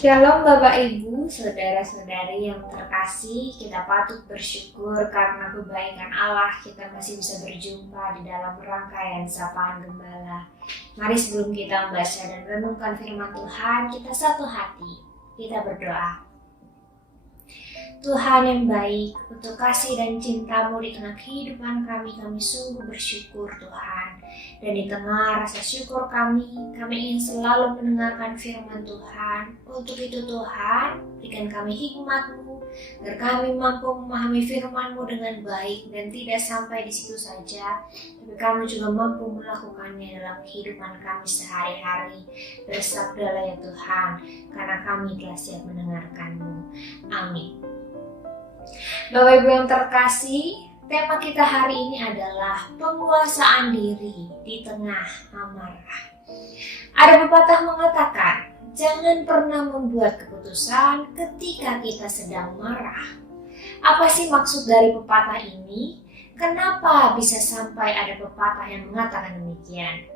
Shalom Bapak Ibu, Saudara-saudari yang terkasih, kita patut bersyukur karena kebaikan Allah kita masih bisa berjumpa di dalam rangkaian Sapaan Gembala. Mari sebelum kita membaca dan renungkan firman Tuhan, kita satu hati, kita berdoa. Tuhan yang baik, untuk kasih dan cinta-Mu di tengah kehidupan kami sungguh bersyukur Tuhan. Dan di tengah rasa syukur kami ingin selalu mendengarkan firman Tuhan. Untuk itu Tuhan, berikan kami hikmat-Mu, agar kami mampu memahami firman-Mu dengan baik dan tidak sampai di situ saja, tapi kami juga mampu melakukannya dalam kehidupan kami sehari-hari. Bersabdalah ya Tuhan, karena kami telah siap mendengarkan-Mu. Amin. Bapak Ibu yang terkasih, tema kita hari ini adalah penguasaan diri di tengah amarah. Ada pepatah mengatakan, jangan pernah membuat keputusan ketika kita sedang marah. Apa sih maksud dari pepatah ini? Kenapa bisa sampai ada pepatah yang mengatakan demikian?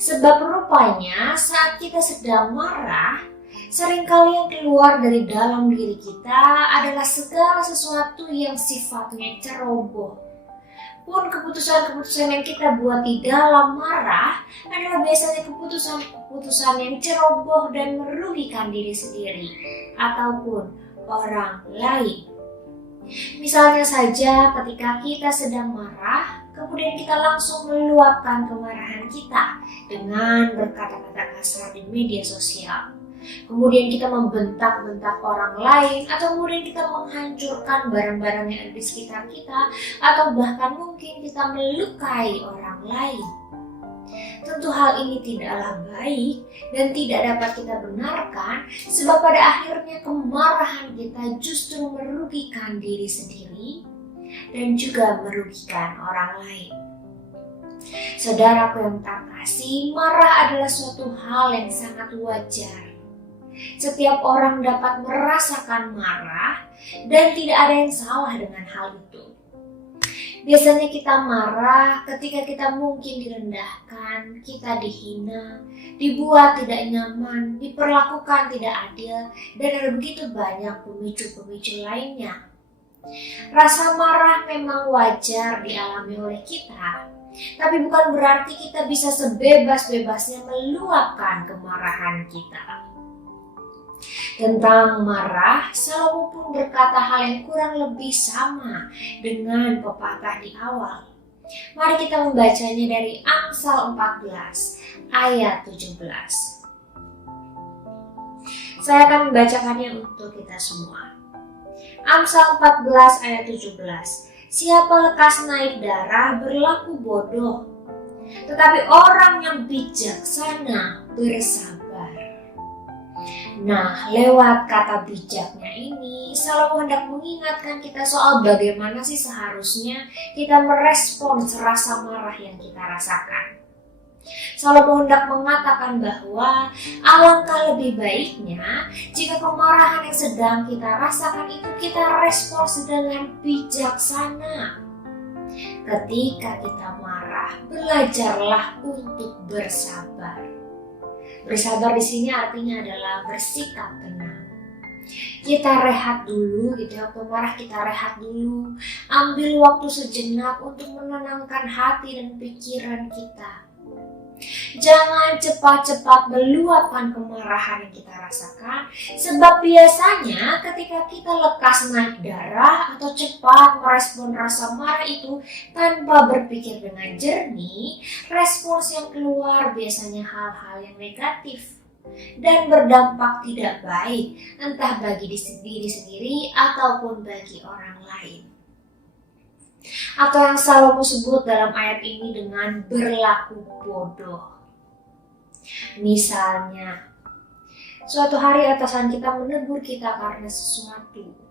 Sebab rupanya saat kita sedang marah, seringkali yang keluar dari dalam diri kita adalah segala sesuatu yang sifatnya ceroboh. Pun keputusan-keputusan yang kita buat di dalam marah adalah biasanya keputusan-keputusan yang ceroboh dan merugikan diri sendiri ataupun orang lain. Misalnya saja ketika kita sedang marah, kemudian kita langsung meluapkan kemarahan kita dengan berkata-kata kasar di media sosial. Kemudian kita membentak-bentak orang lain, atau kemudian kita menghancurkan barang-barang yang ada di sekitar kita, atau bahkan mungkin kita melukai orang lain. Tentu hal ini tidaklah baik dan tidak dapat kita benarkan, sebab pada akhirnya kemarahan kita justru merugikan diri sendiri dan juga merugikan orang lain. Saudaraku yang terkasih, marah adalah suatu hal yang sangat wajar. Setiap orang dapat merasakan marah dan tidak ada yang salah dengan hal itu. Biasanya kita marah ketika kita mungkin direndahkan, kita dihina, dibuat tidak nyaman, diperlakukan tidak adil, dan ada begitu banyak pemicu-pemicu lainnya. Rasa marah memang wajar dialami oleh kita, tapi bukan berarti kita bisa sebebas-bebasnya meluapkan kemarahan kita. Tentang marah, Salomo pun berkata hal yang kurang lebih sama dengan pepatah di awal. Mari kita membacanya dari Amsal 14 ayat 17. Saya akan membacakannya untuk kita semua. Amsal 14 ayat 17. Siapa lekas naik darah berlaku bodoh, tetapi orang yang bijaksana bersabar. Nah, lewat kata bijaknya ini, Salomo hendak mengingatkan kita soal bagaimana sih seharusnya kita merespons rasa marah yang kita rasakan. Salomo hendak mengatakan bahwa alangkah lebih baiknya jika kemarahan yang sedang kita rasakan itu kita respons dengan bijaksana. Ketika kita marah, belajarlah untuk bersabar. Bersabar di sini artinya adalah bersikap tenang. Kita rehat dulu gitu ya, waktu marah kita rehat dulu. Ambil waktu sejenak untuk menenangkan hati dan pikiran kita. Jangan cepat-cepat meluapkan kemarahan yang kita rasakan, sebab biasanya ketika kita lekas naik darah atau cepat merespon rasa marah itu tanpa berpikir dengan jernih, respons yang keluar biasanya hal-hal yang negatif dan berdampak tidak baik, entah bagi diri sendiri ataupun bagi orang lain. Atau yang Salomo sebut dalam ayat ini dengan berlaku bodoh. Misalnya, suatu hari atasan kita menegur kita karena sesuatu.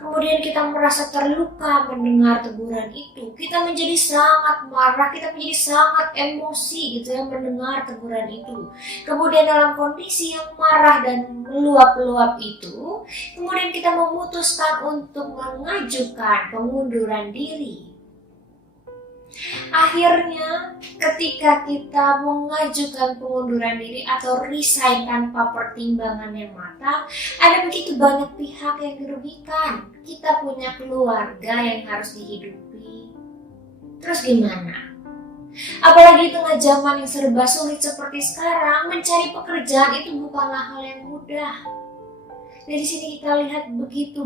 Kemudian kita merasa terluka mendengar teguran itu. Kita menjadi sangat marah, kita menjadi sangat emosi gitu ya mendengar teguran itu. Kemudian dalam kondisi yang marah dan meluap-luap itu, kemudian kita memutuskan untuk mengajukan pengunduran diri. Akhirnya, ketika kita mengajukan pengunduran diri atau resign tanpa pertimbangan yang matang, ada begitu banyak pihak yang dirugikan. Kita punya keluarga yang harus dihidupi. Terus gimana? Apalagi di tengah zaman yang serba sulit seperti sekarang, mencari pekerjaan itu bukanlah hal yang mudah. Dari sini kita lihat begitu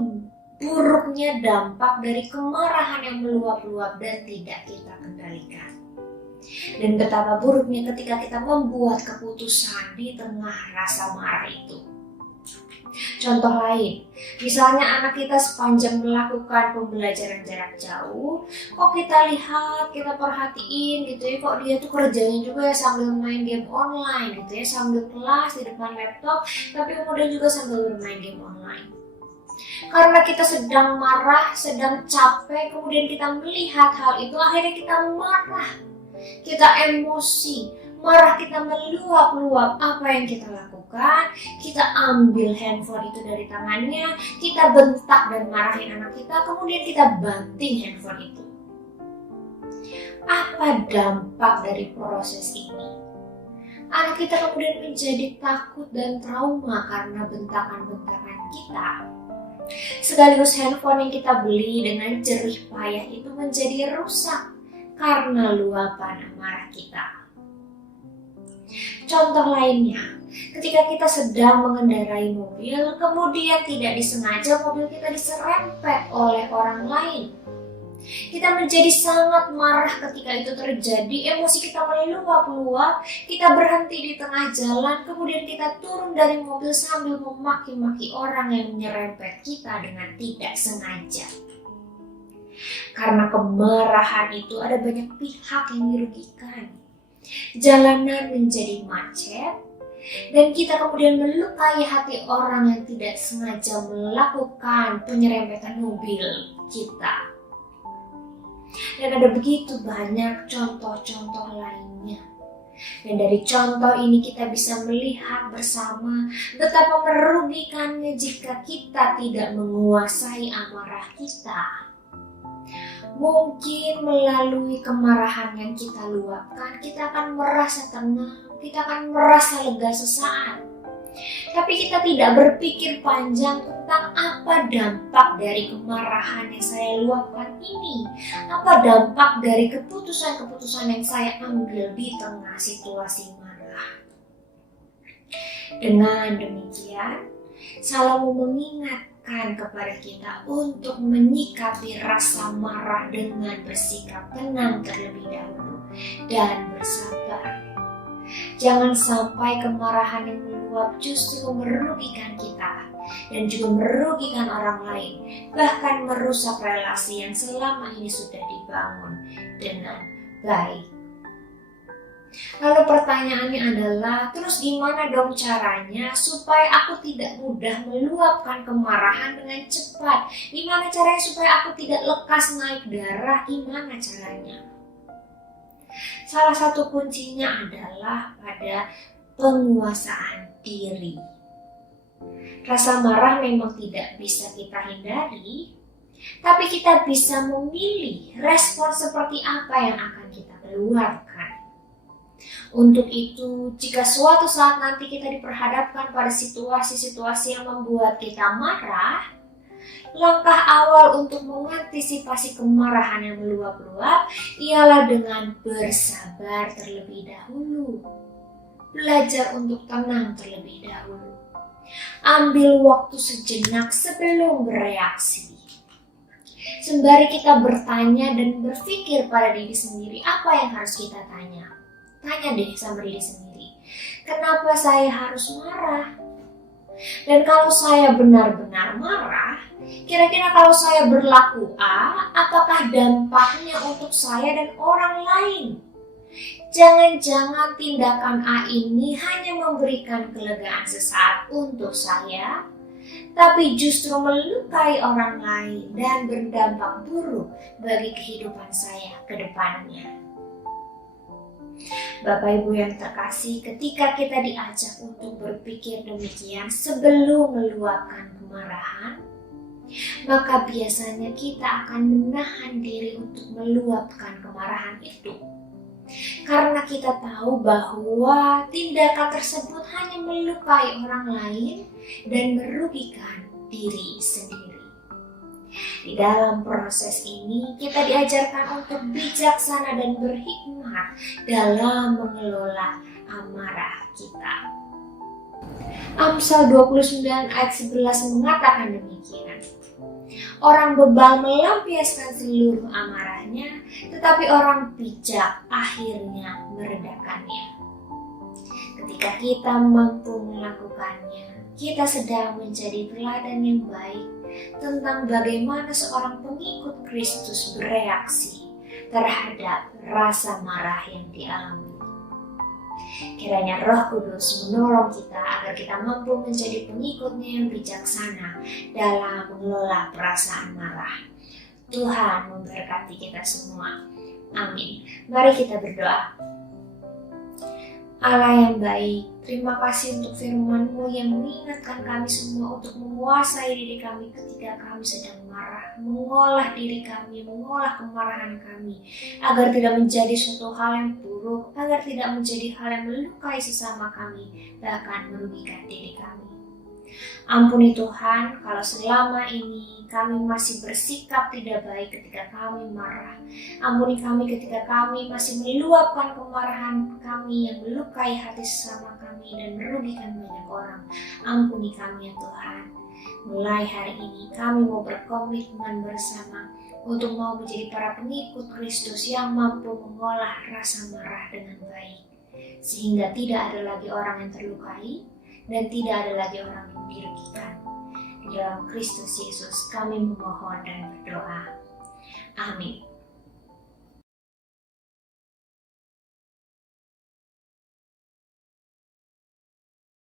buruknya dampak dari kemarahan yang meluap-luap dan tidak kita kendalikan. Dan betapa buruknya ketika kita membuat keputusan di tengah rasa marah itu. Contoh lain, misalnya anak kita sepanjang melakukan pembelajaran jarak jauh, kok kita lihat, kita perhatiin gitu ya, kok dia tuh kerjanya juga ya sambil main game online gitu ya, sambil kelas di depan laptop, tapi kemudian juga sambil bermain game online. Karena kita sedang marah, sedang capek, kemudian kita melihat hal itu, akhirnya kita marah, kita emosi, marah kita meluap-luap. Apa yang kita lakukan? Kita ambil handphone itu dari tangannya, kita bentak dan marahin anak kita, kemudian kita banting handphone itu. Apa dampak dari proses ini? Anak kita kemudian menjadi takut dan trauma karena bentakan-bentakan kita. Sekaligus handphone yang kita beli dengan jerih payah itu menjadi rusak karena luapan amarah kita. Contoh lainnya, ketika kita sedang mengendarai mobil, kemudian tidak disengaja mobil kita diserempet oleh orang lain. Kita menjadi sangat marah ketika itu terjadi, emosi kita meluap-luap, kita berhenti di tengah jalan, kemudian kita turun dari mobil sambil memaki-maki orang yang menyerempet kita dengan tidak sengaja. Karena kemarahan itu ada banyak pihak yang dirugikan. Jalanan menjadi macet, dan kita kemudian melukai hati orang yang tidak sengaja melakukan penyerempetan mobil kita. Dan ada begitu banyak contoh-contoh lainnya. Dan dari contoh ini kita bisa melihat bersama betapa merugikannya jika kita tidak menguasai amarah kita. Mungkin melalui kemarahan yang kita luapkan, kita akan merasa tenang, kita akan merasa lega sesaat. Tapi kita tidak berpikir panjang tentang apa dampak dari kemarahan yang saya luapkan ini. Apa dampak dari keputusan-keputusan yang saya ambil di tengah situasi marah. Dengan demikian, Salomo mengingatkan kepada kita untuk menyikapi rasa marah dengan bersikap tenang terlebih dahulu dan bersabar. Jangan sampai kemarahan yang meluap justru merugikan kita dan juga merugikan orang lain, bahkan merusak relasi yang selama ini sudah dibangun dengan baik. Lalu pertanyaannya adalah, terus gimana dong caranya supaya aku tidak mudah meluapkan kemarahan dengan cepat? Gimana caranya supaya aku tidak lekas naik darah? Gimana caranya? Salah satu kuncinya adalah pada penguasaan diri. Rasa marah memang tidak bisa kita hindari, tapi kita bisa memilih respon seperti apa yang akan kita keluarkan. Untuk itu, jika suatu saat nanti kita diperhadapkan pada situasi-situasi yang membuat kita marah, langkah awal untuk mengantisipasi kemarahan yang meluap-luap ialah dengan bersabar terlebih dahulu. Belajar untuk tenang terlebih dahulu. Ambil waktu sejenak sebelum bereaksi. Sembari kita bertanya dan berpikir pada diri sendiri, apa yang harus kita tanya? Tanya deh sama diri sendiri, kenapa saya harus marah? Dan kalau saya benar-benar marah, kira-kira kalau saya berlaku A, apakah dampaknya untuk saya dan orang lain? Jangan-jangan tindakan A ini hanya memberikan kelegaan sesaat untuk saya, tapi justru melukai orang lain dan berdampak buruk bagi kehidupan saya ke depannya. Bapak Ibu yang terkasih, ketika kita diajak untuk berpikir demikian sebelum meluapkan kemarahan, maka biasanya kita akan menahan diri untuk meluapkan kemarahan itu. Karena kita tahu bahwa tindakan tersebut hanya melukai orang lain dan merugikan diri sendiri. Di dalam proses ini kita diajarkan untuk bijaksana dan berhikmat dalam mengelola amarah kita. Amsal 29 ayat 11 mengatakan demikian. Orang bebal melampiaskan seluruh amarahnya, tetapi orang bijak akhirnya meredakannya. Ketika kita mampu melakukannya, kita sedang menjadi teladan yang baik tentang bagaimana seorang pengikut Kristus bereaksi terhadap rasa marah yang dialami. Kiranya Roh Kudus menolong kita agar kita mampu menjadi pengikutnya yang bijaksana dalam mengelola perasaan marah. Tuhan memberkati kita semua. Amin. Mari kita berdoa. Allah yang baik, terima kasih untuk firman-Mu yang mengingatkan kami semua untuk menguasai diri kami ketika kami sedang marah, mengolah diri kami, mengolah kemarahan kami, agar tidak menjadi suatu hal yang buruk, agar tidak menjadi hal yang melukai sesama kami, bahkan merugikan diri kami. Ampuni Tuhan kalau selama ini kami masih bersikap tidak baik ketika kami marah. Ampuni kami ketika kami masih meluapkan kemarahan kami yang melukai hati sesama kami dan merugikan banyak orang. Ampuni kami ya Tuhan. Mulai hari ini kami mau berkomitmen bersama untuk mau menjadi para pengikut Kristus yang mampu mengolah rasa marah dengan baik. Sehingga tidak ada lagi orang yang terlukai dan tidak ada lagi orang yang dirugikan. Di dalam Kristus Yesus kami memohon dan berdoa. Amin.